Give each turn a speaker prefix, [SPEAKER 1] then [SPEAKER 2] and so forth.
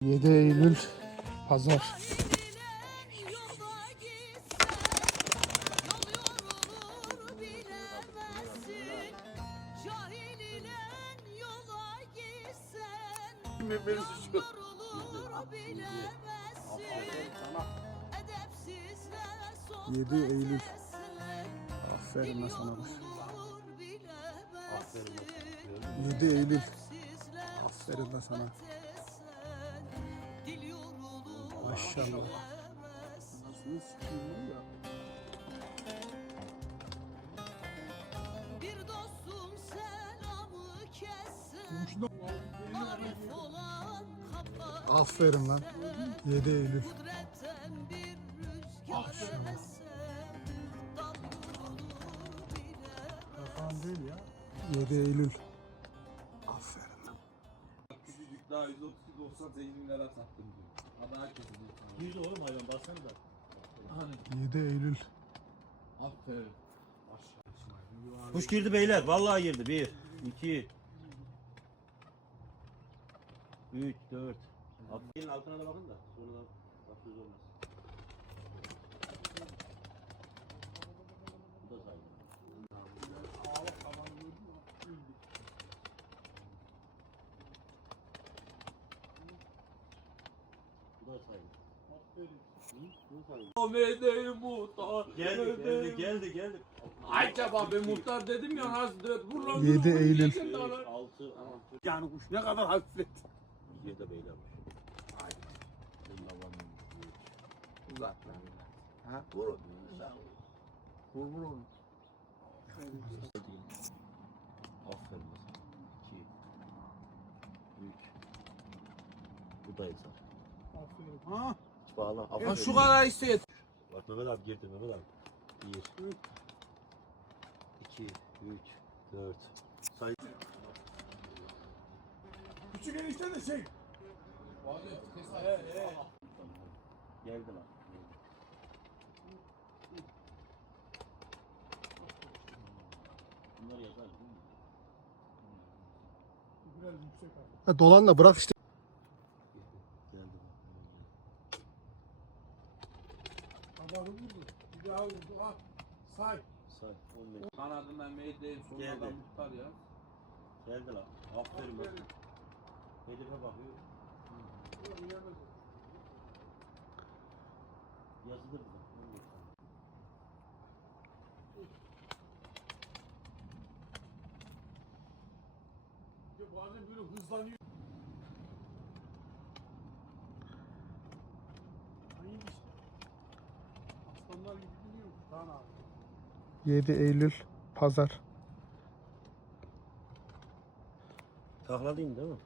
[SPEAKER 1] 7 Eylül Pazar.
[SPEAKER 2] Beni suçlu.
[SPEAKER 1] Yedi Eylül. Aferin lan sana bak. 7 Eylül. Aferin lan sana. Maşallah.
[SPEAKER 2] Nasıl sikiyim ya?
[SPEAKER 3] Bir dostun selamı kessen Arif olan kafa
[SPEAKER 1] Aferin lan. 7 Eylül.
[SPEAKER 3] Kudretten bir rüzgar
[SPEAKER 1] Kafam değil ya. 7 Eylül. Aferin lan.
[SPEAKER 2] Küçücük daha 130 98 lira sattım diyor. Hadi herkese diyor.
[SPEAKER 4] Yüz oğlum hayvan baksana da.
[SPEAKER 2] Hani
[SPEAKER 1] 7 Eylül.
[SPEAKER 2] aferin.
[SPEAKER 4] Kuş girdi beyler. Vallahi girdi. Bir, iki, üç, dört. Gelin altına da bakın da. Sonradan bakıyoruz olmaz.
[SPEAKER 2] Ahmet'e muhtar.
[SPEAKER 4] Geldi, geldi, geldi, geldi.
[SPEAKER 2] Ay kebap ben muhtar dedim ya nasıl dört vur lan.
[SPEAKER 1] 7
[SPEAKER 2] vur, vur,
[SPEAKER 1] Eylül.
[SPEAKER 2] yiyeceksin daha
[SPEAKER 4] Beş,
[SPEAKER 2] lan.
[SPEAKER 4] altı, aman.
[SPEAKER 2] Yani kuş ne kadar hafif.
[SPEAKER 4] Bir de beyler var.
[SPEAKER 2] Uzat lan. Ha? Vur. Vur vur onu.
[SPEAKER 4] Aferin mesela. İki. Üç. Bu yeter.
[SPEAKER 2] Ha?
[SPEAKER 4] Bağla.
[SPEAKER 2] Ya
[SPEAKER 4] Aferin.
[SPEAKER 2] şu kadar hisset.
[SPEAKER 4] Bak Mehmet abi girdi Mehmet abi. Bir. İki. Üç. Dört. Say.
[SPEAKER 2] Küçük enişte de şey.
[SPEAKER 4] Geldi lan. Bunları yazar değil mi?
[SPEAKER 1] Ha, dolan da bırak işte.
[SPEAKER 4] Geldi.
[SPEAKER 2] Adamı vurdu. Bir daha vurdu. Ha. Say.
[SPEAKER 4] Say. 15.
[SPEAKER 2] Kanadından meydeyim
[SPEAKER 4] Geldi.
[SPEAKER 2] sonradan muhtar ya.
[SPEAKER 4] Geldi lan. Aferin bak. Hedefe bakıyor. Yazıdır bu. da. 15 tane.
[SPEAKER 2] Bazen böyle hızlanıyor. Abi.
[SPEAKER 1] 7 Eylül Pazar.
[SPEAKER 4] Takladın değil mi?